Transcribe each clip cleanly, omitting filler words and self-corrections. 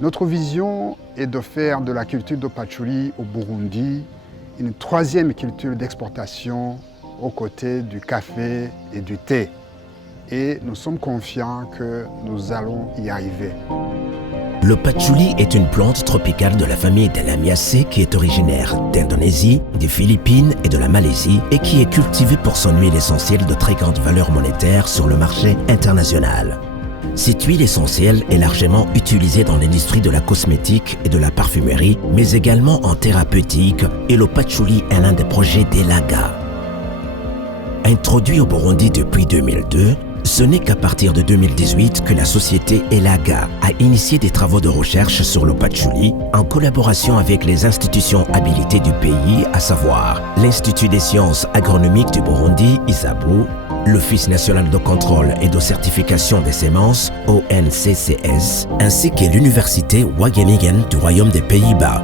Notre vision est de faire de la culture de patchouli au Burundi une troisième culture d'exportation aux côtés du café et du thé. Et nous sommes confiants que nous allons y arriver. Le patchouli est une plante tropicale de la famille des Lamiaceae qui est originaire d'Indonésie, des Philippines et de la Malaisie et qui est cultivée pour son huile essentielle de très grande valeur monétaire sur le marché international. Cette huile essentielle est largement utilisée dans l'industrie de la cosmétique et de la parfumerie, mais également en thérapeutique, et le patchouli est l'un des projets d'Elaga. Introduit au Burundi depuis 2002, ce n'est qu'à partir de 2018 que la société Elaga a initié des travaux de recherche sur le patchouli en collaboration avec les institutions habilitées du pays, à savoir l'Institut des sciences agronomiques du Burundi, ISABU, l'Office national de contrôle et de certification des semences, ONCCS, ainsi que l'Université Wageningen du Royaume des Pays-Bas.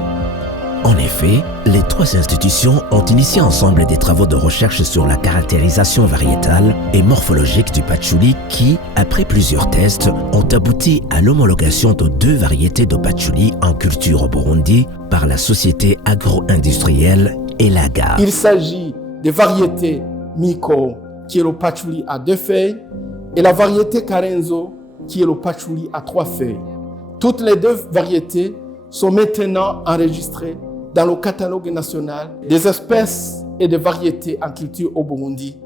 En effet, les trois institutions ont initié ensemble des travaux de recherche sur la caractérisation variétale et morphologique du patchouli qui, après plusieurs tests, ont abouti à l'homologation de 2 variétés de patchouli en culture au Burundi par la société agro-industrielle Elaga. Il s'agit des variétés Miko, qui est le patchouli à 2 feuilles, et la variété Carenzo, qui est le patchouli à 3 feuilles. Toutes les 2 variétés sont maintenant enregistrées dans le catalogue national des espèces et des variétés en culture au Burundi,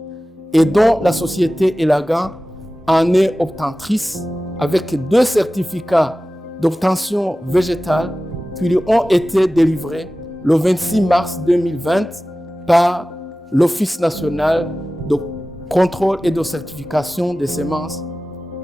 et dont la société Elaga en est obtentrice avec 2 certificats d'obtention végétale qui lui ont été délivrés le 26 mars 2020 par l'Office national de contrôle et de certification des semences,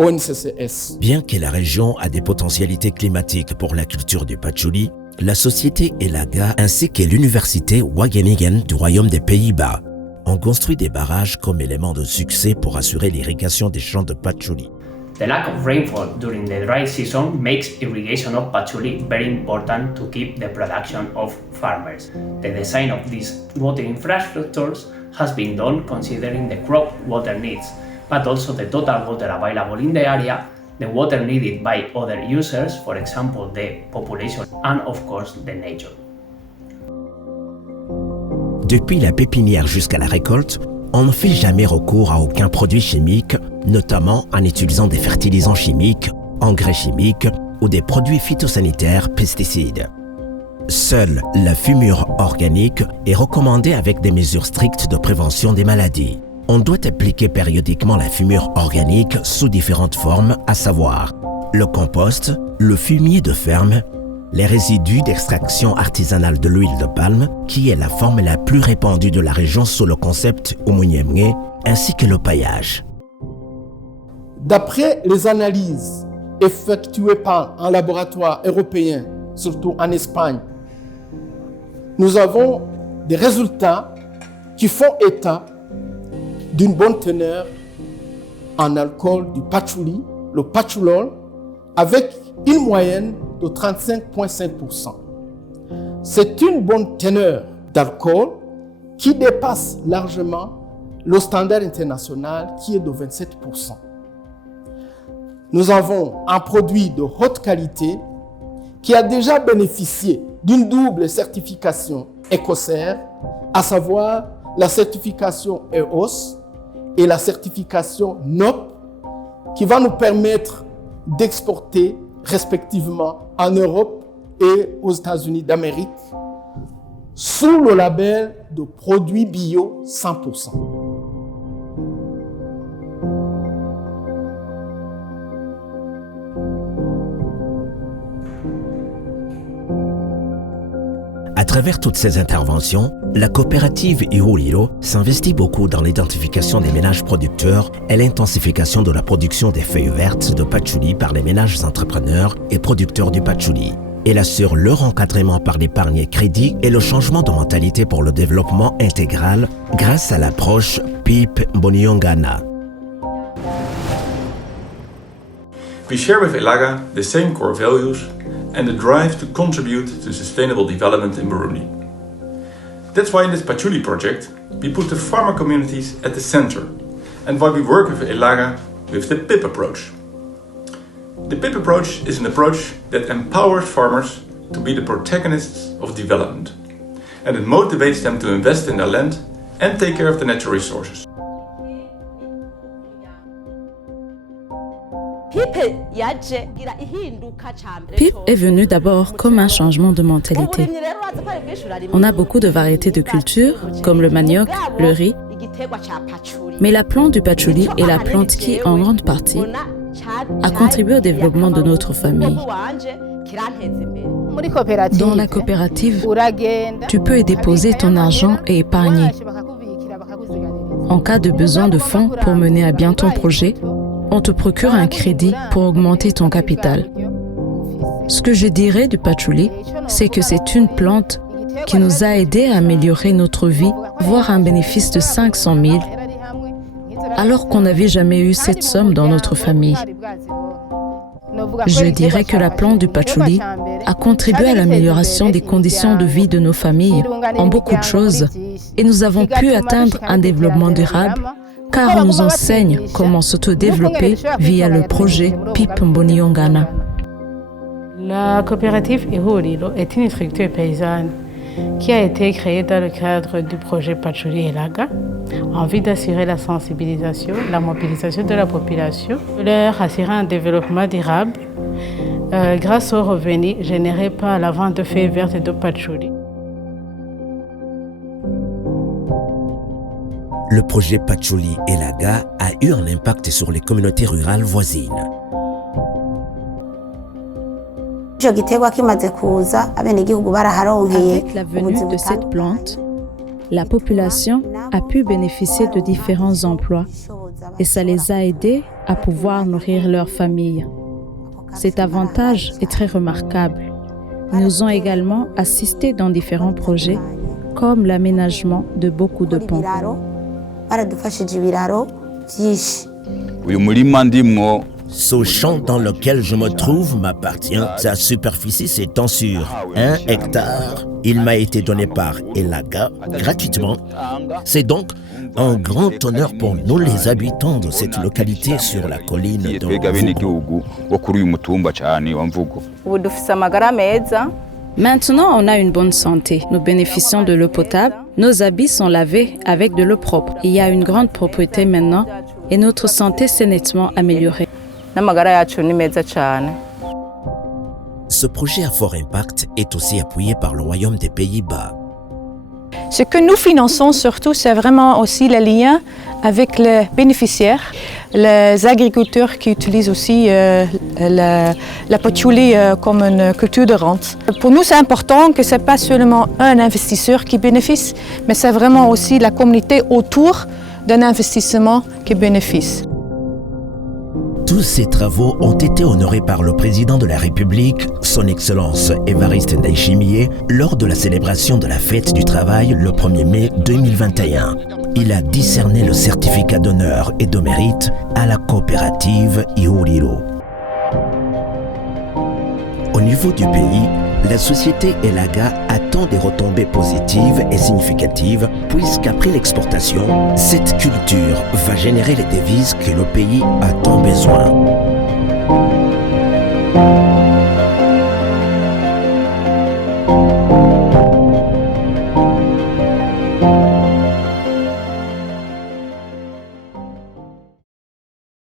ONCCS. Bien que la région a des potentialités climatiques pour la culture du patchouli, la société Elaga ainsi que l'université Wageningen du Royaume des Pays-Bas ont construit des barrages comme élément de succès pour assurer l'irrigation des champs de patchouli. The lack of rainfall during the dry season makes irrigation of patchouli very important to keep the production of farmers. The design of these water infrastructures has been done considering the crop water needs, but also the total water available in the area, the water needed by other users, for example the population, and of course the nature. Depuis la pépinière jusqu'à la récolte, on ne fait jamais recours à aucun produit chimique, notamment en utilisant des fertilisants chimiques, engrais chimiques ou des produits phytosanitaires, pesticides. Seule la fumure organique est recommandée avec des mesures strictes de prévention des maladies. On doit appliquer périodiquement la fumure organique sous différentes formes, à savoir le compost, le fumier de ferme, les résidus d'extraction artisanale de l'huile de palme, qui est la forme la plus répandue de la région sous le concept Umunyemwe, ainsi que le paillage. D'après les analyses effectuées par un laboratoire européen, surtout en Espagne, nous avons des résultats qui font état d'une bonne teneur en alcool du patchouli, le patchoulol, avec une moyenne de 35,5%. C'est une bonne teneur d'alcool qui dépasse largement le standard international qui est de 27%. Nous avons un produit de haute qualité qui a déjà bénéficié d'une double certification Ecocer, à savoir la certification EOS et la certification NOP, qui va nous permettre d'exporter respectivement en Europe et aux États-Unis d'Amérique sous le label de produits bio 100%. À travers toutes ces interventions, la coopérative Ihuriro s'investit beaucoup dans l'identification des ménages producteurs et l'intensification de la production des feuilles vertes de patchouli par les ménages entrepreneurs et producteurs du patchouli. Elle assure leur encadrement par l'épargne et crédit et le changement de mentalité pour le développement intégral grâce à l'approche PIP Mboniongana. We share with Elaga the same core values and the drive to contribute to sustainable development in Burundi. That's why in this patchouli project, we put the farmer communities at the center, and why we work with ELAGA with the PIP approach. The PIP approach is an approach that empowers farmers to be the protagonists of development, and it motivates them to invest in their land and take care of the natural resources. PIP est venu d'abord comme un changement de mentalité. On a beaucoup de variétés de cultures, comme le manioc, le riz, mais la plante du patchouli est la plante qui, en grande partie, a contribué au développement de notre famille. Dans la coopérative, tu peux y déposer ton argent et épargner. En cas de besoin de fonds pour mener à bien ton projet, on te procure un crédit pour augmenter ton capital. Ce que je dirais du patchouli, c'est que c'est une plante qui nous a aidés à améliorer notre vie, voire un bénéfice de 500 000, alors qu'on n'avait jamais eu cette somme dans notre famille. Je dirais que la plante du patchouli a contribué à l'amélioration des conditions de vie de nos familles en beaucoup de choses et nous avons pu atteindre un développement durable car on nous enseigne comment s'autodévelopper via le projet PIP Mboniyongana. La coopérative Ihuriro est une structure paysanne qui a été créée dans le cadre du projet Patchouli ELAGA en vue d'assurer la sensibilisation, la mobilisation de la population, leur assurer un développement durable grâce aux revenus générés par la vente de feuilles vertes de patchouli. Le projet Patchouli ELAGA a eu un impact sur les communautés rurales voisines. Avec la venue de cette plante, la population a pu bénéficier de différents emplois et ça les a aidés à pouvoir nourrir leur famille. Cet avantage est très remarquable. Ils nous ont également assistés dans différents projets comme l'aménagement de beaucoup de ponts. Ce champ dans lequel je me trouve m'appartient. Sa superficie s'étend sur 1 hectare. Il m'a été donné par ELAGA gratuitement. C'est donc un grand honneur pour nous les habitants de cette localité sur la colline de Mvugo. Maintenant, on a une bonne santé. Nous bénéficions de l'eau potable. Nos habits sont lavés avec de l'eau propre. Il y a une grande propriété maintenant et notre santé s'est nettement améliorée. Ce projet à fort impact est aussi appuyé par le Royaume des Pays-Bas. Ce que nous finançons surtout, c'est vraiment aussi le lien avec les bénéficiaires, les agriculteurs qui utilisent aussi la patchouli comme une culture de rente. Pour nous, c'est important que ce n'est pas seulement un investisseur qui bénéficie, mais c'est vraiment aussi la communauté autour d'un investissement qui bénéficie. Tous ces travaux ont été honorés par le président de la République, son Excellence Évariste Ndayishimiye, lors de la célébration de la fête du travail le 1er mai 2021. Il a décerné le certificat d'honneur et de mérite à la coopérative Ihuriro. Au niveau du pays, la société ELAGA attend des retombées positives et significatives puisqu'après l'exportation, cette culture va générer les devises que le pays a tant besoin.